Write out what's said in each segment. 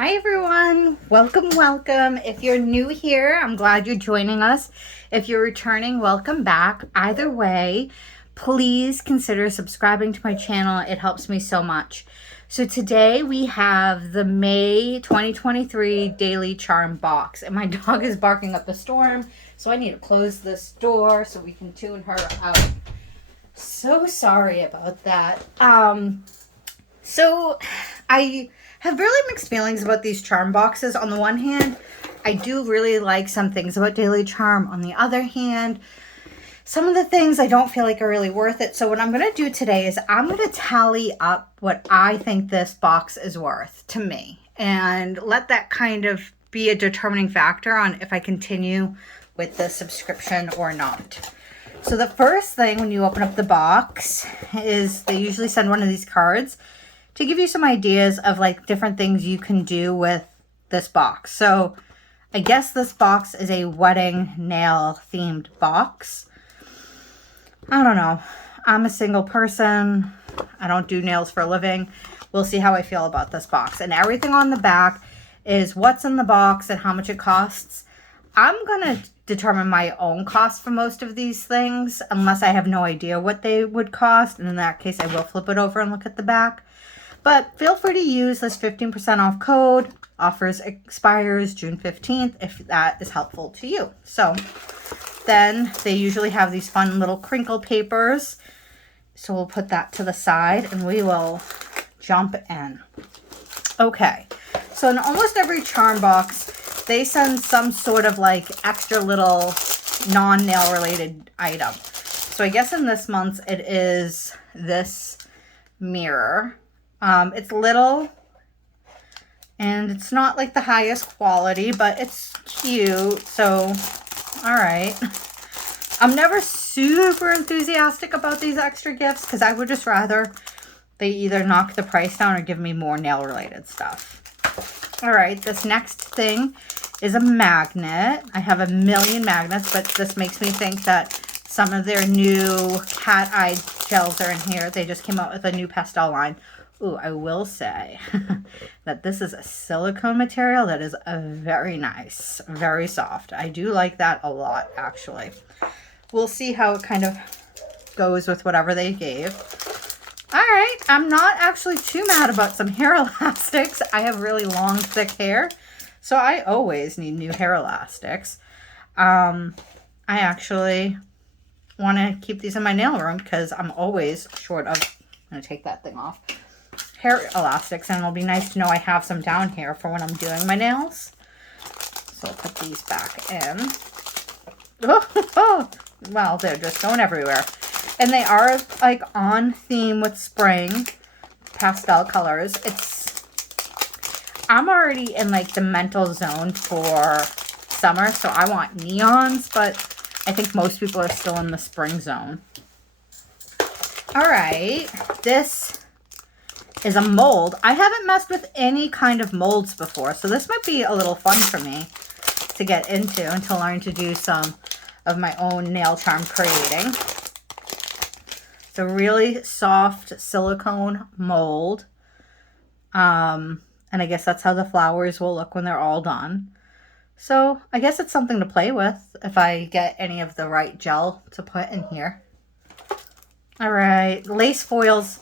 Hi everyone, welcome. If you're new here, I'm glad you're joining us. If you're returning, welcome back. Either way, please consider subscribing to my channel. It helps me so much. So today we have the May 2023 Daily Charme box, and my dog is barking up a storm, so I need to close this door so we can tune her out. So sorry about that. So I have really mixed feelings about these charm boxes. On the one hand, I do really like some things about Daily Charme. On the other hand, some of the things I don't feel like are really worth it. So what I'm going to do today is I'm going to tally up what I think this box is worth to me and let that kind of be a determining factor on if I continue with the subscription or not. So the first thing when you open up the box is they usually send one of these cards to give you some ideas of like different things you can do with this box. So I guess this box is a wedding nail themed box. I don't know. I'm a single person. I don't do nails for a living. We'll see how I feel about this box. And everything on the back is what's in the box and how much it costs. I'm going to determine my own cost for most of these things unless I have no idea what they would cost. And in that case, I will flip it over and look at the back. But feel free to use this 15% off code. Offers expires June 15th if that is helpful to you. So then they usually have these fun little crinkle papers. So we'll put that to the side and we will jump in. Okay, so in almost every charm box, they send some sort of like extra little non-nail related item. So I guess in this month's it is this mirror. It's little and it's not like the highest quality, but it's cute. So, all right. I'm never super enthusiastic about these extra gifts because I would just rather they either knock the price down or give me more nail related stuff. All right. This next thing is a magnet. I have a million magnets, but this makes me think that some of their new cat eye gels are in here. They just came out with a new pastel line. Ooh, I will say that this is a silicone material that is very nice, very soft. I do like that a lot, actually. We'll see how it kind of goes with whatever they gave. All right, I'm not actually too mad about some hair elastics. I have really long, thick hair, so I always need new hair elastics. I actually want to keep these in my nail room because I'm always short of, I'm going to take that thing off, hair elastics, and it'll be nice to know I have some down here for when I'm doing my nails. So I'll put these back in. Oh, well, they're just going everywhere. And they are like on theme with spring pastel colors. I'm already in like the mental zone for summer, so I want neons, but I think most people are still in the spring zone. All right, this is a mold. I haven't messed with any kind of molds before, so this might be a little fun for me to get into and to learn to do some of my own nail charm creating. It's a really soft silicone mold. And I guess that's how the flowers will look when they're all done. So I guess it's something to play with if I get any of the right gel to put in here. All right, lace foils.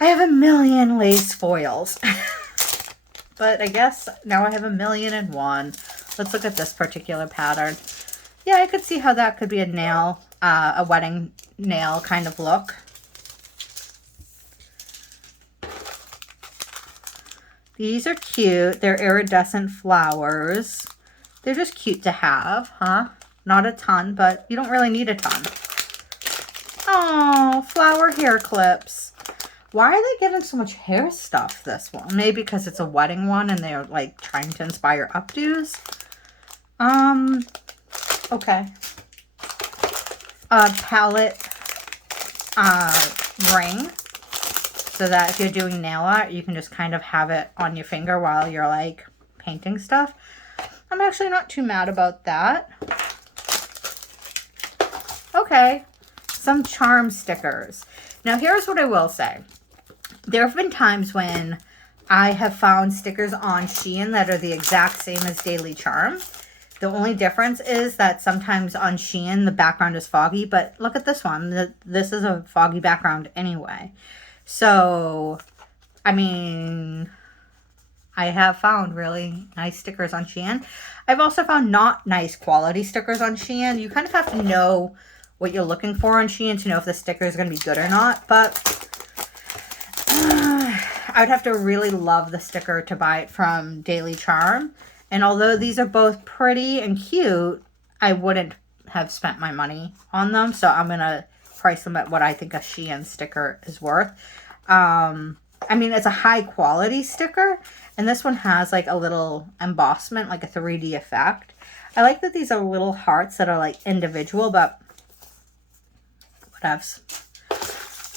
I have a million lace foils, but I guess now I have 1,000,001. Let's look at this particular pattern. Yeah, I could see how that could be a nail, a wedding nail kind of look. These are cute. They're iridescent flowers. They're just cute to have, huh? Not a ton, but you don't really need a ton. Oh, flower hair clips. Why are they giving so much hair stuff this one? Maybe because it's a wedding one and they're like trying to inspire updos. Okay. A palette ring. So that if you're doing nail art, you can just kind of have it on your finger while you're like painting stuff. I'm actually not too mad about that. Okay. Some charm stickers. Now here's what I will say. There have been times when I have found stickers on Shein that are the exact same as Daily Charme. The only difference is that sometimes on Shein, the background is foggy, but look at this one. This is a foggy background anyway. So, I mean, I have found really nice stickers on Shein. I've also found not nice quality stickers on Shein. You kind of have to know what you're looking for on Shein to know if the sticker is going to be good or not. But I would have to really love the sticker to buy it from Daily Charme. And although these are both pretty and cute, I wouldn't have spent my money on them. So I'm going to price them at what I think a Shein sticker is worth. I mean, it's a high quality sticker. And this one has like a little embossment, like a 3D effect. I like that these are little hearts that are like individual, but whatevs.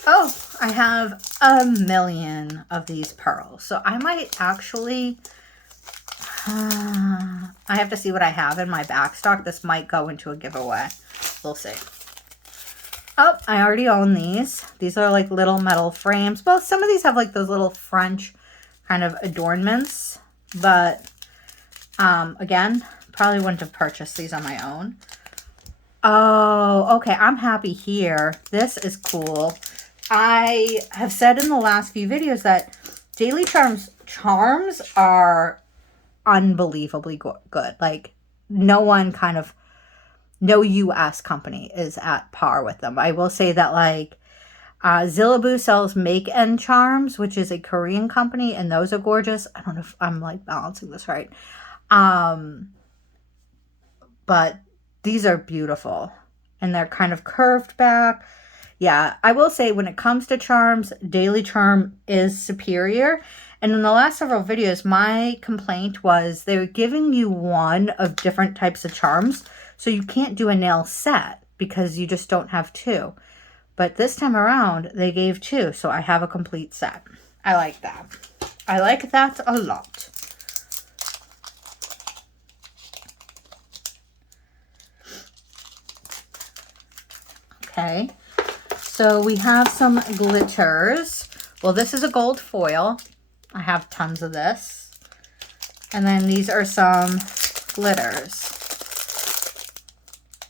Oh, I have a million of these pearls. So I might actually, I have to see what I have in my back stock. This might go into a giveaway. We'll see. Oh, I already own these. These are like little metal frames. Well, some of these have like those little French kind of adornments, but again, probably wouldn't have purchased these on my own. Oh, okay. I'm happy here. This is cool. I have said in the last few videos that Daily Charme's charms are unbelievably good. Like no US company is at par with them. I will say that like Zillabeau sells Make N Charms, which is a Korean company, and those are gorgeous. I don't know if I'm like balancing this right. But these are beautiful and they're kind of curved back. Yeah, I will say when it comes to charms, Daily Charme is superior. And in the last several videos, my complaint was they were giving you one of different types of charms. So you can't do a nail set because you just don't have two. But this time around, they gave two. So I have a complete set. I like that. I like that a lot. Okay. So we have some glitters. Well, this is a gold foil. I have tons of this. And then these are some glitters.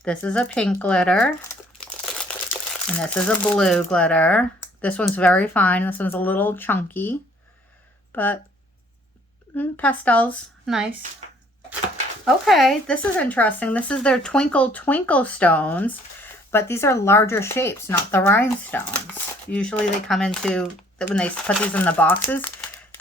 This is a pink glitter. And this is a blue glitter. This one's very fine. This one's a little chunky. But pastels, nice. Okay, this is interesting. This is their Twinkle Twinkle stones. But these are larger shapes, not the rhinestones. Usually they come into, when they put these in the boxes,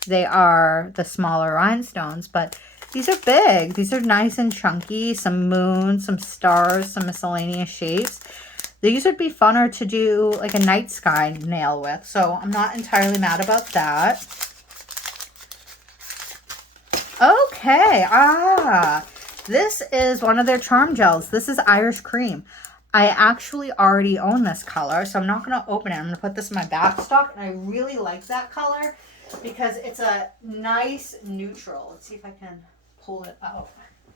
they are the smaller rhinestones. But these are big. These are nice and chunky. Some moons, some stars, some miscellaneous shapes. These would be funner to do like a night sky nail with. So I'm not entirely mad about that. Okay. This is one of their charm gels. This is Irish Cream. I actually already own this color, so I'm not going to open it. I'm going to put this in my back stock, and I really like that color because it's a nice neutral. Let's see if I can pull it out.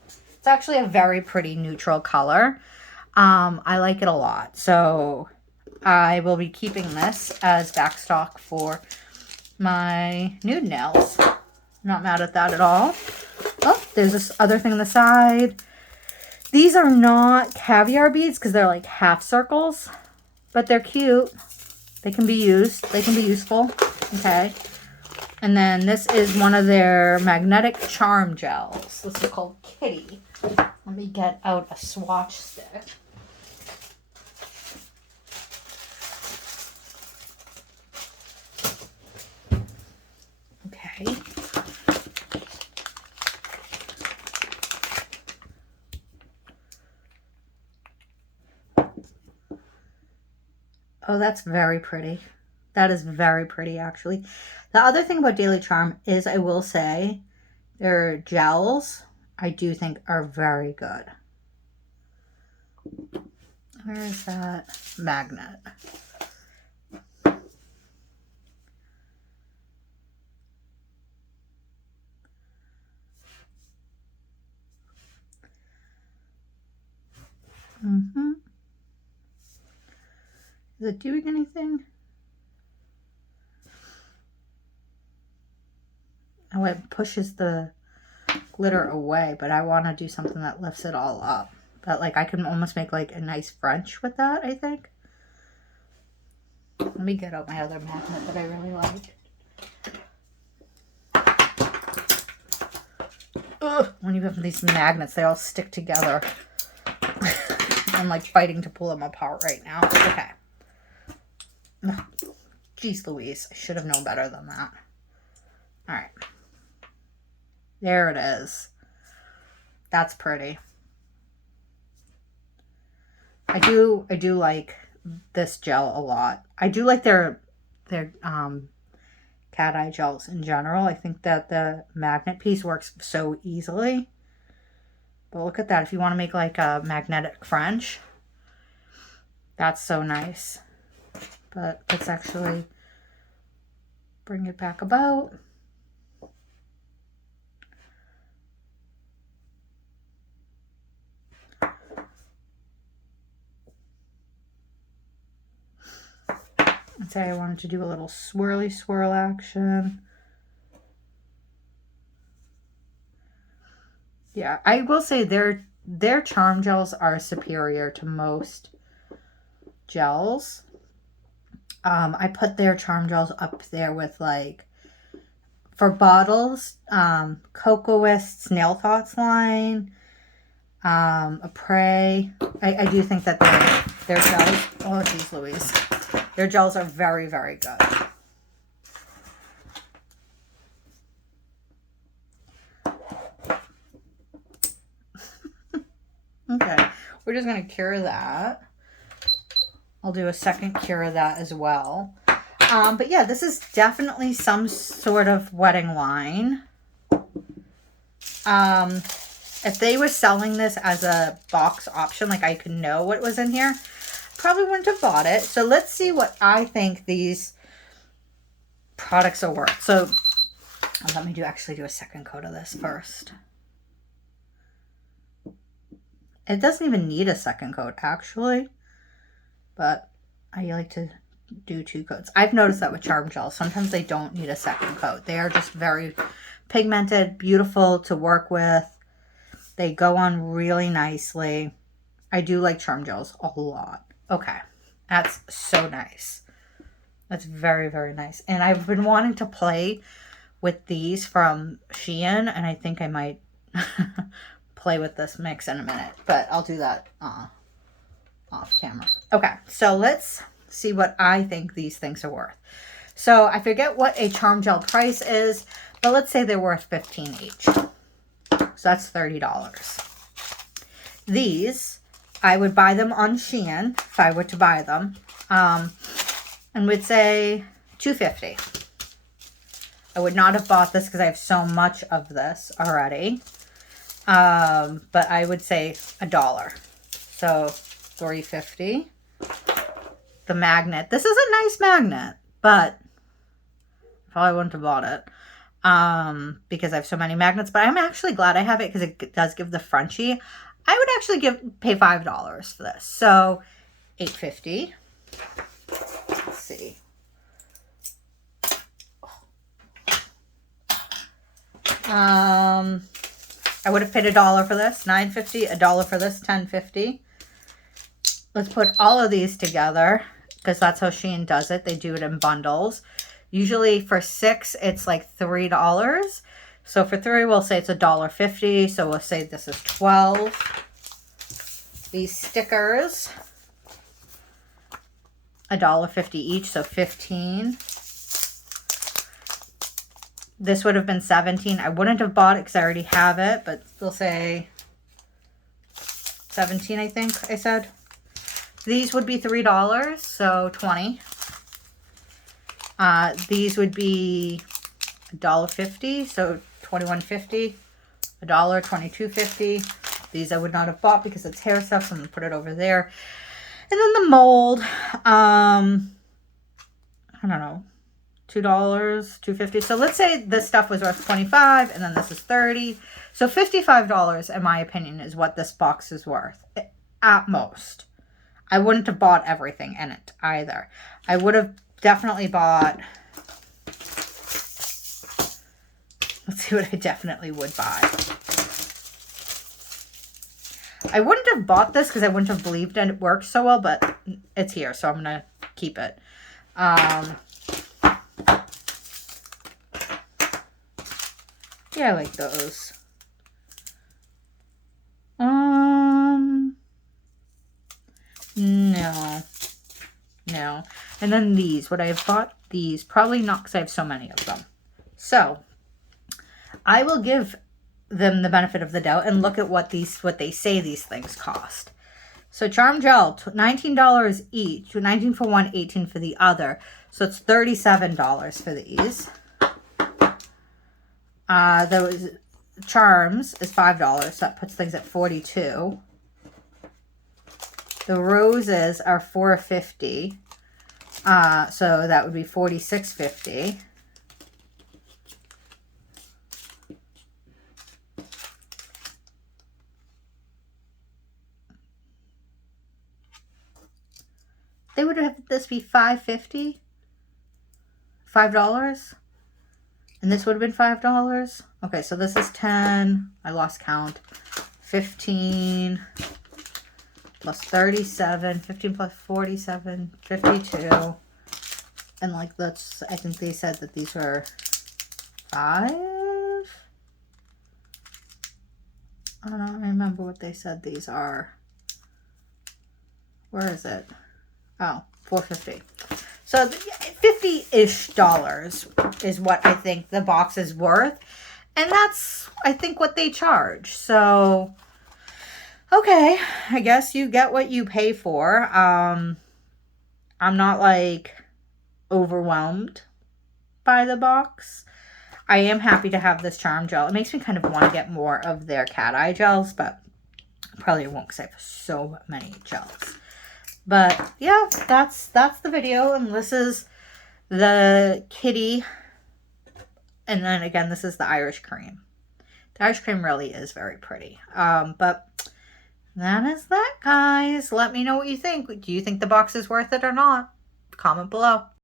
It's actually a very pretty neutral color. I like it a lot, so I will be keeping this as back stock for my nude nails. Not mad at that at all. Oh, there's this other thing on the side. These are not caviar beads because they're like half circles, but they're cute. They can be used. They can be useful. Okay. And then this is one of their magnetic charm gels. This is called Kitty. Let me get out a swatch stick. Okay. Oh, that's very pretty. That is very pretty, actually. The other thing about Daily Charme is, I will say, their gels, I do think, are very good. Where is that magnet? Is it doing anything? Oh, it pushes the glitter away, but I want to do something that lifts it all up. But like I can almost make like a nice French with that, I think. Let me get out my other magnet that I really like. Ugh, when you have these magnets, they all stick together. I'm like fighting to pull them apart right now. Okay. Ugh. Jeez Louise, I should have known better than that. All right. There it is. That's pretty. I do like this gel a lot. I do like their cat eye gels in general. I think that the magnet piece works so easily. But look at that. If you want to make like a magnetic French, that's so nice. But let's actually bring it back about. I'd say I wanted to do a little swirly swirl action. Yeah, I will say their charm gels are superior to most gels. I put their charm gels up there with like, for bottles, Kokoist Nail Thoughts line, a Prey. I do think that their gels, oh geez Louise, their gels are very, very good. Okay, we're just going to cure that. I'll do a second cure of that as well. But yeah, this is definitely some sort of wedding line. If they were selling this as a box option, like I could know what was in here, probably wouldn't have bought it. So let's see what I think these products are worth. So let me actually do a second coat of this first. It doesn't even need a second coat actually, but I like to do 2 coats. I've noticed that with charm gels. Sometimes they don't need a second coat. They are just very pigmented, beautiful to work with. They go on really nicely. I do like charm gels a lot. Okay, that's so nice. That's very, very nice. And I've been wanting to play with these from Shein, and I think I might play with this mix in a minute, but I'll do that off camera. Okay, so let's see what I think these things are worth. So I forget what a charm gel price is, but let's say they're worth $15 each. So that's $30. These, I would buy them on Shein if I were to buy them, and would say $2.50. I would not have bought this because I have so much of this already. But I would say $1. So $3.50. The magnet. This is a nice magnet, but I probably wouldn't have bought it because I have so many magnets. But I'm actually glad I have it because it does give the Frenchie. I would actually pay $5 for this. So $8.50. Let's see. I would have paid $1 for this, $9.50, $1 for this, $10.50. Let's put all of these together because that's how Shein does it. They do it in bundles. Usually for 6, it's like $3. So for 3, we'll say it's $1.50. So we'll say this is 12. These stickers, $1.50 each, so 15. This would have been 17. I wouldn't have bought it because I already have it, but we'll say 17, I think I said. These would be $3, so 20. These would be $1.50, so $21.50. $1, $22.50. These I would not have bought because it's hair stuff, so I'm going to put it over there. And then the mold, I don't know, $2, $2.50. So let's say this stuff was worth $25 and then this is $30. So $55, in my opinion, is what this box is worth at most. I wouldn't have bought everything in it either. I would have definitely bought, Let's see what I definitely would buy. I wouldn't have bought this because I wouldn't have believed it works so well, but it's here, so I'm going to keep it. Yeah, I like those. No. No. And then these. Would I have bought these? Probably not, because I have so many of them. So, I will give them the benefit of the doubt and look at what they say these things cost. So Charm Gel, $19 each, $19 for one, $18 for the other. So it's $37 for these. Those Charms is $5, so that puts things at $42. The roses are $4.50. So that would be $46.50. They would have this be $5.50. $5. And this would have been $5. Okay, so this is 10. I lost count. 15 plus 37. 15 plus 47. 52. And like that's, I think they said that these were 5. I don't remember what they said these are. Where is it? Oh, $4.50. So $50-ish is what I think the box is worth. And that's, I think, what they charge. So, okay, I guess you get what you pay for. I'm not, like, overwhelmed by the box. I am happy to have this Charm Gel. It makes me kind of want to get more of their cat eye gels, but probably won't because I have so many gels. But yeah, that's the video, and this is the kitty, and then again this is the Irish cream. The Irish cream really is very pretty. But that is that, guys. Let me know what you think. Do you think the box is worth it or not? Comment below.